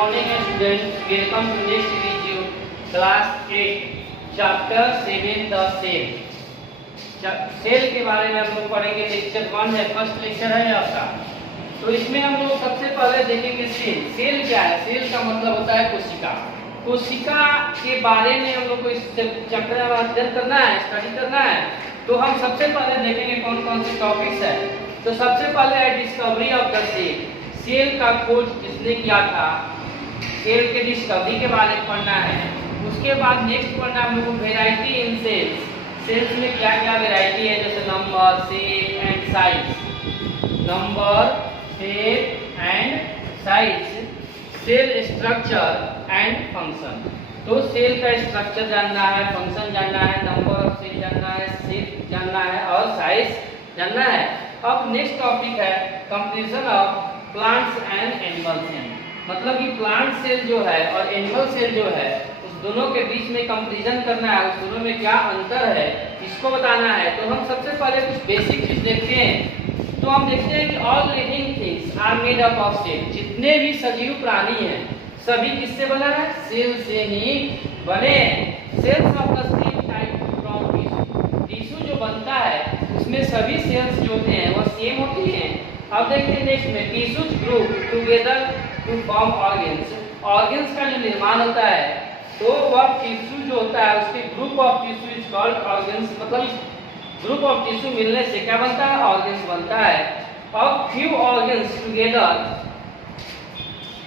morning students, welcome to next video class 8 chapter 7 the cell। Cell के बारे में हम लोग पढ़ेंगे। लेक्चर 1 है, फर्स्ट लेक्चर है आपका। तो इसमें हम लोग सबसे पहले देखेंगे सेल। सेल क्या है? सेल का मतलब होता है कोशिका। कोशिका के बारे में हम लोग को इस चैप्टर में अध्ययन करना है, स्टडी करना है। तो हम सबसे पहले देखेंगे कौन कौन से टॉपिक्स है। तो सबसे पहले है discovery of the cell. Cell का खोज किसने किया था? सेल के डिस्कवरी के बारे में पढ़ना है। उसके बाद नेक्स्ट पढ़ना हम लोग को वेराइटी इन सेल्स। सेल्स में क्या क्या वेराइटी है, जैसे number, shape and size. Number, shape and size, cell structure and function. तो सेल का स्ट्रक्चर जानना है, फंक्शन जानना है, नंबर ऑफ सेल जानना है, शेप जानना है और साइज जानना है। अब नेक्स्ट टॉपिक है comparison of plants and animal cell. मतलब कि प्लांट सेल जो है और एनिमल सेल जो है उस दोनों के बीच में कंपैरिजन करना है, उस दोनों में क्या अंतर है इसको बताना है। तो हम सबसे पहले कुछ बेसिक चीज देखते हैं। तो हम देखते हैं कि all living things are made up of cell. जितने भी सजीव प्राणी हैं सभी किससे बना है? सेल से ही बने। Cells of the same type from tissue. Tissue जो बनता है उसमें सभी सेल्स जो होते हैं वो सेम होती हैं। अब देखते हैं नेक्स्ट में tissues group together to form organs. Organs का जो निर्माण होता है तो वह टिश्यू जो होता है उसके group of tissue is called organs. मतलब ग्रुप ऑफ टिश्यू मिलने से क्या बनता है? ऑर्गन्स बनता है। अब few organs together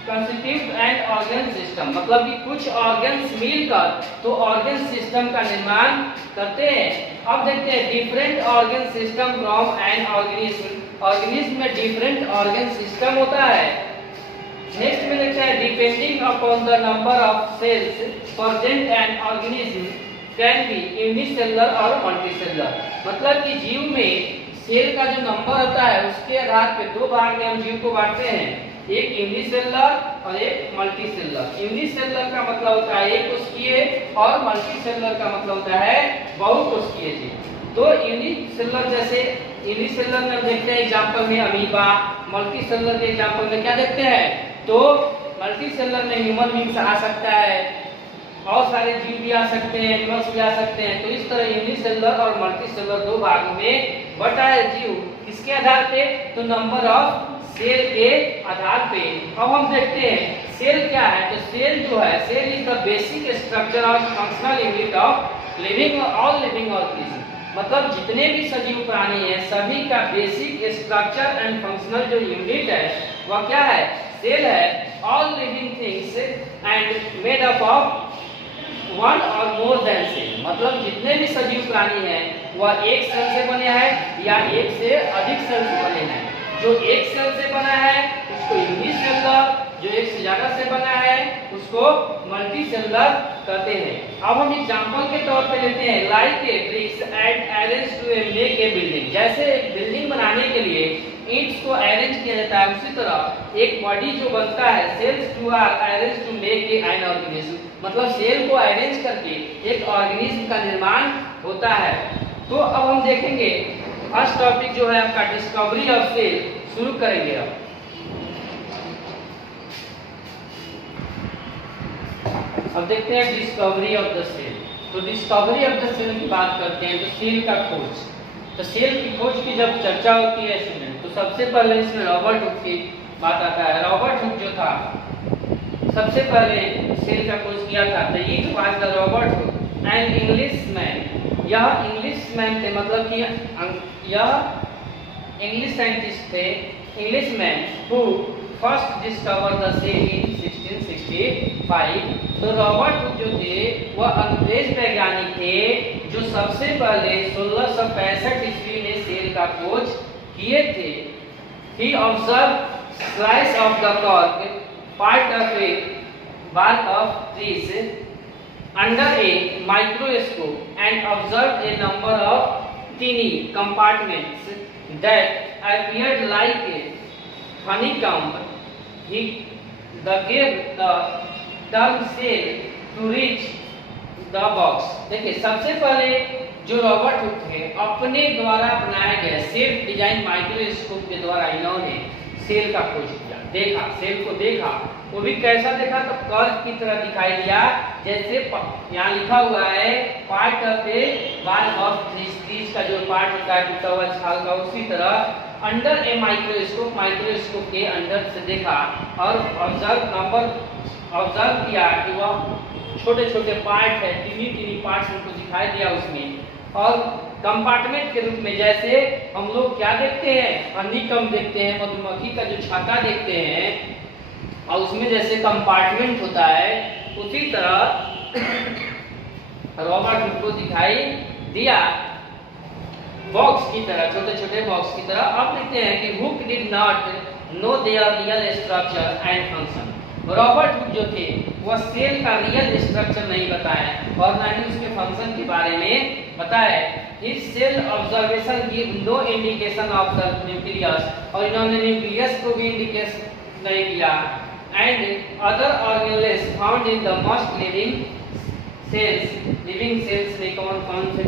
constitute an organ system. मतलब कि कुछ ऑर्गन्स मिलकर तो ऑर्गन सिस्टम का निर्माण करते हैं। अब देखते हैं different organ system from an organism. Organism में डिफरेंट ऑर्गन सिस्टम होता है। नेक्स्ट में देखते हैं depending upon the number of cells present an organism can be unicellular और मल्टीसेलुलर। मतलब कि जीव में सेल का जो नंबर होता है उसके आधार पे दो भाग में हम जीव को बांटते हैं, एक यूनिसेलुलर और एक मल्टीसेलुलर। यूनिसेलुलर का मतलब होता है एक कोशिकीय और मल्टीसेलुलर का मतलब होता है बहुकोशिकीय जीव। तो यूनिसेलुलर जैसे यूनिसेलुलर में हम देखते हैं एग्जांपल में अमीबा, मल्टीसेलुलर के एग्जांपल में क्या देखते हैं? तो मल्टीसेलुलर में ह्यूमन बींग्स आ सकता है और सारे जीव भी आ सकते हैं, एनिमल्स भी आ सकते हैं। तो इस तरह यूनिसेलुलर और मल्टीसेलुलर दो भागों में बटा है जीव। किसके आधार पे? तो नंबर ऑफ सेल के आधार पे। अब हम देखते हैं सेल क्या है। तो सेल जो है, cell is the basic structure और functional unit of living all living organism. मतलब जितने भी सजीव प्राणी हैं सभी का बेसिक स्ट्रक्चर एंड फंक्शनल जो यूनिट है वह क्या है? सेल है। All living things and made up of one or more then cell. मतलब जितने भी सजीव प्राणी हैं वह एक सेल से बने हैं या एक से अधिक सेल से बने हैं। जो एक सेल से बना है उसको यूनिसेलुलर, जो एक से ज्यादा से बना है उसको मल्टीसेलुलर कहते हैं। अब हम एग्जांपल के तौर पे लेते हैं like a bricks and arrange to make a building. जैसे एक बिल्डिंग बनाने के लिए ईंट्स को अरेंज किया जाता है उसी तरह एक बॉडी जो बनता है cells to are arrange to make a an organism. मतलब सेल को अरेंज करके एक ऑर्गेनिज्म का निर्माण होता है। तो अब हम देखेंगे फर्स्ट टॉपिक जो है आपका डिस्कवरी ऑफ सेल शुरू करेंगे। अब देखते हैं डिस्कवरी ऑफ द सेल। तो डिस्कवरी ऑफ द सेल की बात करते हैं तो सेल का खोज। तो सेल की खोज की जब चर्चा होती है स्टूडेंट तो सबसे पहले इसमें रॉबर्ट हुक की बात आता है। रॉबर्ट हुक जो था सबसे पहले सेल का खोज किया था। तो ये was the Robert Hooke and Englishman. यह इंग्लिशमैन थे, मतलब कि यह इंग्लिश साइंटिस्ट थे, Englishman who first discover the cell in 1665। तो रॉबर्ट हुक जो थे वह अंग्रेज वैज्ञानिक थे जो सबसे पहले 1665 ईस्वी में सेल का खोज किए थे। He observed slice of the cork, part of a bark of trees under a microscope and observed a number of tiny compartments that appeared like a honeycomb. He gave the term cell to reach the box. देखिए सबसे पहले जो Robert Hooke थे अपने द्वारा बनाए गए self design microscope के द्वारा इन्होंने सेल का खोज किया। देखा, सेल को देखा, वो भी कैसा देखा, तो कर्व की तरह दिखाई दिया, जैसे यहाँ लिखा हुआ है part of A one of तीस का जो पार्ट होता है टूटा हुआ छाल का, उसी तरह अंडर ए माइक्रोस्कोप, माइक्रोस्कोप के अंदर से देखा और ऑब्जर्व किया कि वह छोटे छोटे पार्ट है, टीनी टीनी पार्ट्स हमको दिखाई दिया उसमें, और कंपार्टमेंट के रूप में जैसे हम लोग क्या देखते हैं, हनीकॉम्ब देखते हैं, मधुमक्खी का जो छत्ता देखते हैं, और उसमें जैसे कंपार्टमेंट होता है, उसी तरह रॉबर्ट हुक को दिखाई दिया बॉक्स की तरह, छोटे छोटे बॉक्स की तरह। अब देखते हैं कि hook did not know there real structure and function. Robert Hooke जो थे वह सेल का रियल स्ट्रक्चर नहीं बताए और ना ही उसके फंक्शन के बारे में बताए। His cell observation give no indication of the nucleus, और इन्होंने न्यूक्लियस को भी इंडिकेट नहीं किया। And other organelles found in the most living cells में कौन कौन से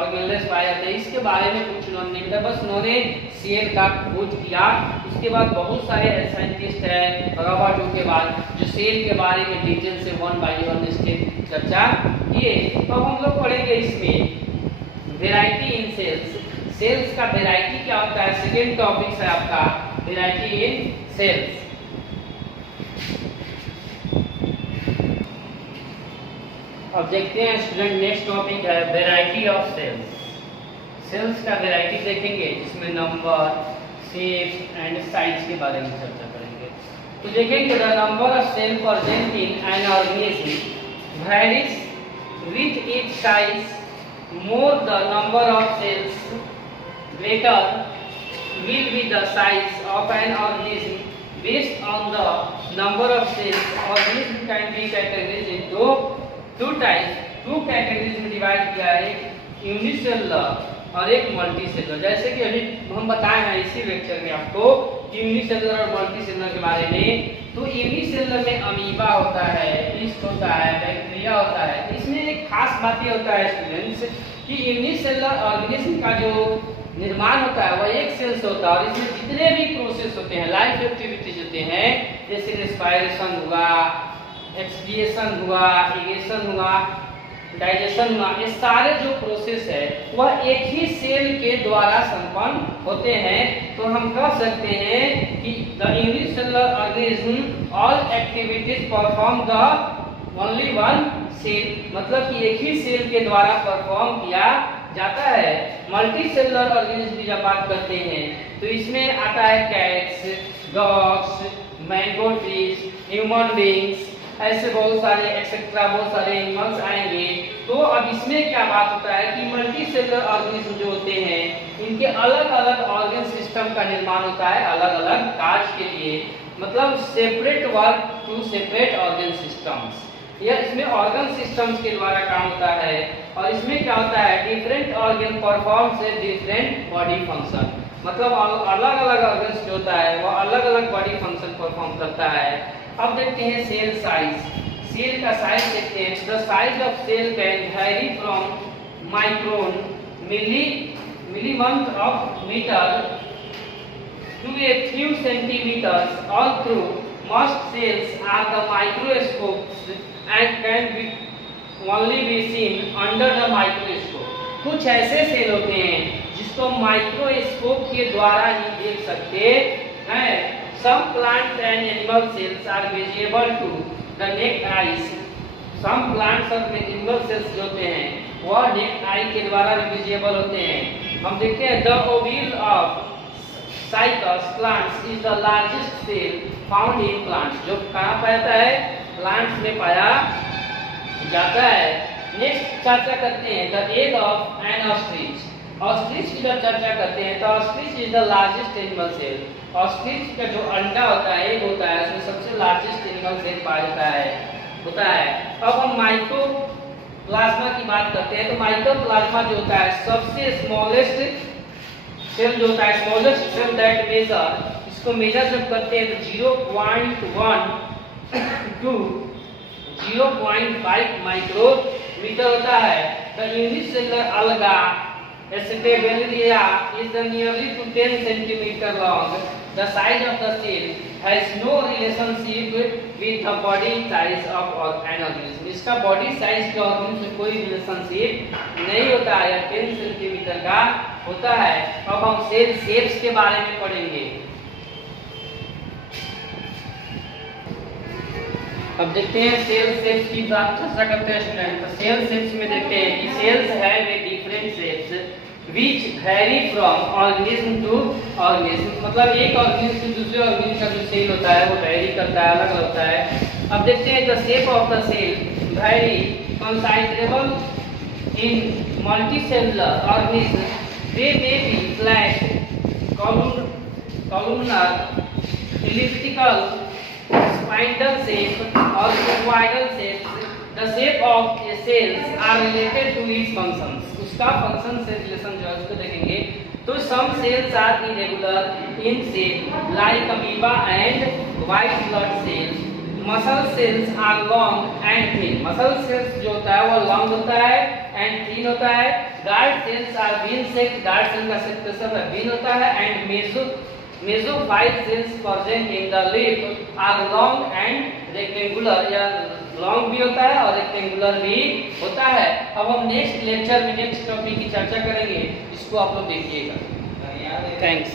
ऑर्गेनेल्स पाए जाते हैं इसके बारे में कुछ उन्होंने नहीं बताया, बस उन्होंने सेल का खोज किया। उसके बाद बहुत सारे साइंटिस्ट हैं रॉबर्ट हुक के बाद जो सेल के बारे में डिटेल से वन बाय वन स्टेप चर्चा किए। अब हम लोग पढ़ेंगे इसमें वेराइटी इन सेल्स। सेल्स का वेराइटी क्या होता है, सेकेंड टॉपिक है आपका वेराइटी इन सेल्स। अब देखते हैं स्टूडेंट, नेक्स्ट टॉपिक है वेराइटी ऑफ सेल्स। सेल्स का वेराइटी देखेंगे जिसमें नंबर, शेप एंड साइज के बारे में चर्चा करेंगे। तो देखेंगे the number of cell present in an organism varies with each size, more the number of cells, greater will be the size of an organism. Based on the number of cells, organism can be categorized into two types. two categories में divide किया है, unicellular और एक multicellular. जैसे कि अभी हम बताए हैं इसी लेक्चर में आपको यूनिसेलुलर और मल्टीसेलुलर के बारे में। तो यूनिसेलुलर में अमीबा होता है, ईस्ट होता है, बैक्टीरिया होता है। इसमें एक खास बात ये होता है स्टूडेंट्स कि यूनिसेलुलर ऑर्गेनिज्म का जो निर्माण होता है वह एक सेल से होता है और इसमें जितने भी प्रोसेस होते हैं, लाइफ एक्टिविटीज होते हैं, जैसे रेस्पिरेशन हुआ, एक्सपिरेशन हुआ, इरिगेशन हुआ, डाइजेशन हुआ, ये सारे जो प्रोसेस है वह एक ही सेल के द्वारा संपन्न होते हैं। तो हम कह सकते हैं कि the unicellular organism all activities perform the only one cell, मतलब कि एक ही सेल के द्वारा परफॉर्म किया जाता है। मल्टी सेलुलर ऑर्गेनिज्म की जब बात करते हैं तो इसमें आता है cats, dogs, mango trees, human beings, ऐसे बहुत सारे एक्सेट्रा बहुत सारे एनिमल्स आएंगे। तो अब इसमें क्या बात होता है कि मल्टी सेलुलर ऑर्गेनिज्म जो होते हैं इनके अलग अलग ऑर्गन सिस्टम का निर्माण होता है अलग अलग कार्य के लिए, मतलब separate work to separate organ systems. यह इसमें ऑर्गन सिस्टम्स के द्वारा काम होता है और इसमें क्या होता है डिफरेंट ऑर्गन परफॉर्म से डिफरेंट बॉडी फंक्शन, मतलब अलग अलग ऑर्गन्स जो होता है वो अलग अलग बॉडी फंक्शन परफॉर्म करता है। अब देखते हैं सेल साइज। सेल का साइज देखते हैं। The size of cell can vary from micron millionth of metre to a few centimetres. Although most cells are the microscopes and can be only be seen under the microscope. कुछ ऐसे cell होते हैं जिसको microscope के द्वारा ही देख सकते हैं। Some plant and animal cells are visible to the naked eyes. Some plants और animal cells जो होते हैं वह naked eye के द्वारा विजिबल होते हैं। हम देखते हैं the ovule of Cycas plants is the largest cell found in plants, जो कहाँ पाया जाता है, प्लांट्स में पाया जाता है। नेक्स्ट चर्चा करते हैं the egg of an ostrich. Ostrich की जब चर्चा करते हैं तो ostrich is the largest animal cell. Ostrich का जो अंडा होता है, एग होता है, उसमें सबसे लार्जेस्ट एनिमल सेल पाया होता है। अब हम माइकोप्लाज्मा की बात करते हैं तो माइकोप्लाज्मा जो होता है सबसे स्मॉलेस्ट सेल जो होता है, स्मॉलेस्ट सेल दैट मेजर, इसको मेजर जब करते हैं तो 0.1 to 0.5 माइक्रोमीटर होता है। द यूनिसेलुलर अलगा Acetobacteria is nearly to 10 centimeter long. The size of the cell has no relationship with the body size of an organism. इसका बॉडी साइज के ऑर्गेनिज्म से कोई रिलेशनशिप नहीं होता है, या 10 सेंटीमीटर का होता है। अब हम सेल शेप्स के बारे में पढ़ेंगे। अब देखते हैं सेल शेप्स की बात चर्चा करते हैं स्टूडेंट। तो सेल शेप्स में देखते हैं कि cells have a different shapes which vary from organism to organism, मतलब एक ऑर्गेनिज्म से दूसरे ऑर्गेनिज्म का जो सेल होता है वो वैरी करता है, अलग होता है। अब देखते हैं the shape of the cell vary considerable in multicellular organism, they may be flat, columnar, elliptical, spindle shape or cuboidal shapes. The shape of a cells are related to its functions. उसका function से relation जो है उसको देखेंगे। तो some cells are irregular in shape like amoeba and white blood cells. Muscle cells are long and thin. Muscle cells जो होता है वो लॉन्ग होता है एंड थिन होता है। Guard cells are bean shaped. Guard cell का सेक्शन बीन होता है and mesophyll cells present in the leaf are long and rectangular, या लॉन्ग भी होता है और रेक्टेंगुलर भी होता है। अब हम नेक्स्ट लेक्चर में नेक्स्ट टॉपिक की चर्चा करेंगे, इसको आप लोग देखिएगा। थैंक्स।